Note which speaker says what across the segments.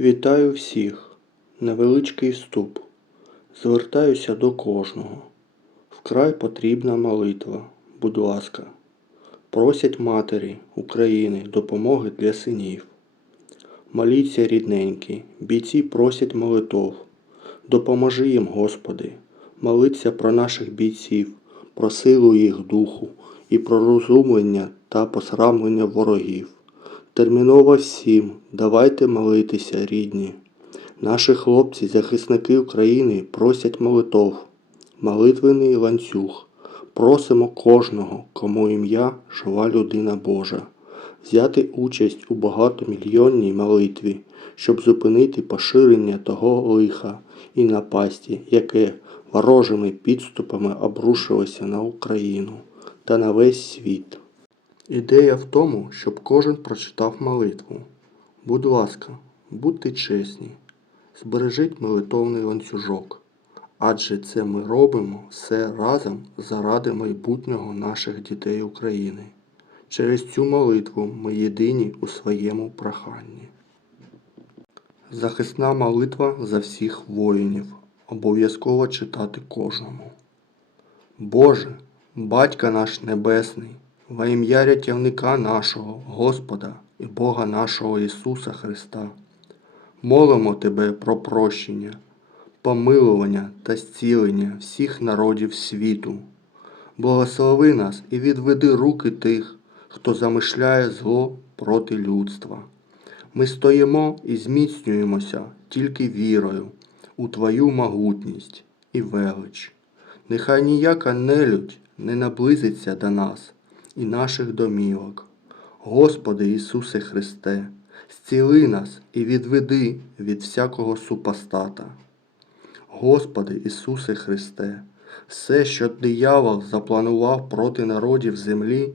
Speaker 1: Вітаю всіх! Невеличкий вступ. Звертаюся до кожного. Вкрай потрібна молитва. Будь ласка. Просять матері України допомоги для синів. Моліться, рідненькі, бійці просять молитов. Допоможи їм, Господи, молиться про наших бійців, про силу їх духу і про розумлення та посрамлення ворогів. Терміново всім давайте молитися, рідні. Наші хлопці, захисники України просять молитов, молитвений ланцюг. Просимо кожного, кому ім'я жива людина Божа, взяти участь у багатомільйонній молитві, щоб зупинити поширення того лиха і напасті, яке ворожими підступами обрушилося на Україну та на весь світ. Ідея в тому, щоб кожен прочитав молитву. Будь ласка, будьте чесні, збережіть молитовний ланцюжок, адже це ми робимо все разом заради майбутнього наших дітей України. Через цю молитву ми єдині у своєму проханні. Захисна молитва за всіх воїнів. Обов'язково читати кожному. Боже, Батька наш Небесний, во ім'я рятівника нашого, Господа і Бога нашого Ісуса Христа, молимо Тебе про прощення, помилування та зцілення всіх народів світу. Благослови нас і відведи руки тих, хто замишляє зло проти людства. Ми стоїмо і зміцнюємося тільки вірою у Твою могутність і велич. Нехай ніяка нелюдь не наблизиться до нас і наших домівок. Господи Ісусе Христе, зціли нас і відведи від всякого супостата. Господи Ісусе Христе, все, що диявол запланував проти народів землі,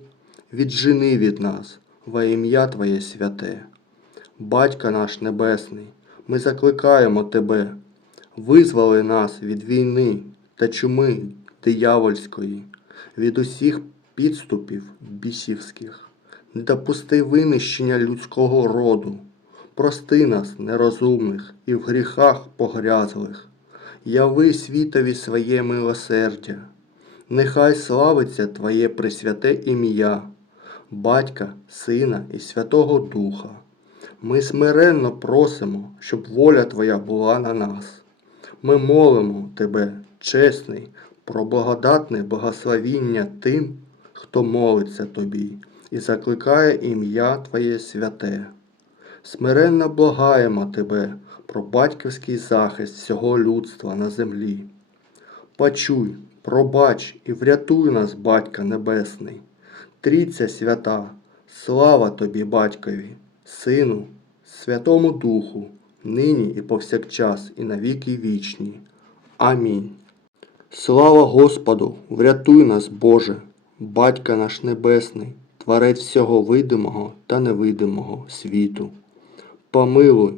Speaker 1: віджени від нас во ім'я Твоє святе. Батька наш Небесний, ми закликаємо Тебе, визволи нас від війни та чуми диявольської, від усіх підступів бісівських. Не допусти винищення людського роду, прости нас, нерозумних і в гріхах погрязлих, яви світові своє милосердя, нехай славиться Твоє пресвяте ім'я, Батька, Сина і Святого Духа. Ми смиренно просимо, щоб воля Твоя була на нас. Ми молимо Тебе, чесний, про благодатне благословіння тим, хто молиться Тобі і закликає ім'я Твоє святе. Смиренно благаємо Тебе про батьківський захист всього людства на землі. Почуй, пробач і врятуй нас, Батька Небесний, Трійця свята, слава Тобі, Батькові, Сину, Святому Духу, нині і повсякчас, і навіки вічні. Амінь. Слава Господу, врятуй нас, Боже, Батька наш Небесний, Творець всього видимого та невидимого світу. Помилуй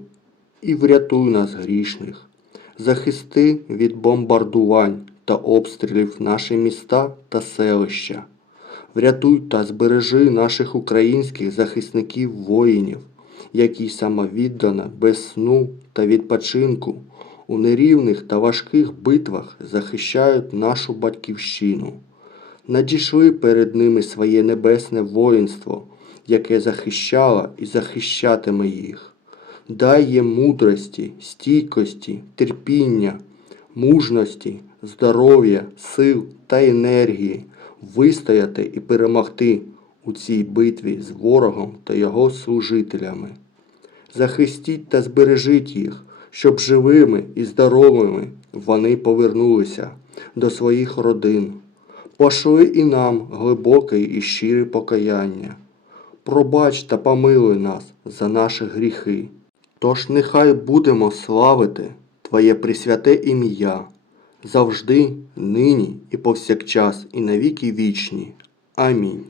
Speaker 1: і врятуй нас грішних, захисти від бомбардувань та обстрілів наші міста та селища. Врятуй та збережи наших українських захисників воїнів, які самовіддано, без сну та відпочинку у нерівних та важких битвах захищають нашу батьківщину. Надійшли перед ними своє небесне воїнство, яке захищало і захищатиме їх. Дай їм мудрості, стійкості, терпіння, мужності, здоров'я, сил та енергії вистояти і перемогти у цій битві з ворогом та його служителями. Захистіть та збережіть їх, щоб живими і здоровими вони повернулися до своїх родин. Пошли і нам глибоке і щире покаяння. Пробач та помилуй нас за наші гріхи. Тож нехай будемо славити Твоє присвяте ім'я завжди, нині і повсякчас, і навіки вічні. Амінь.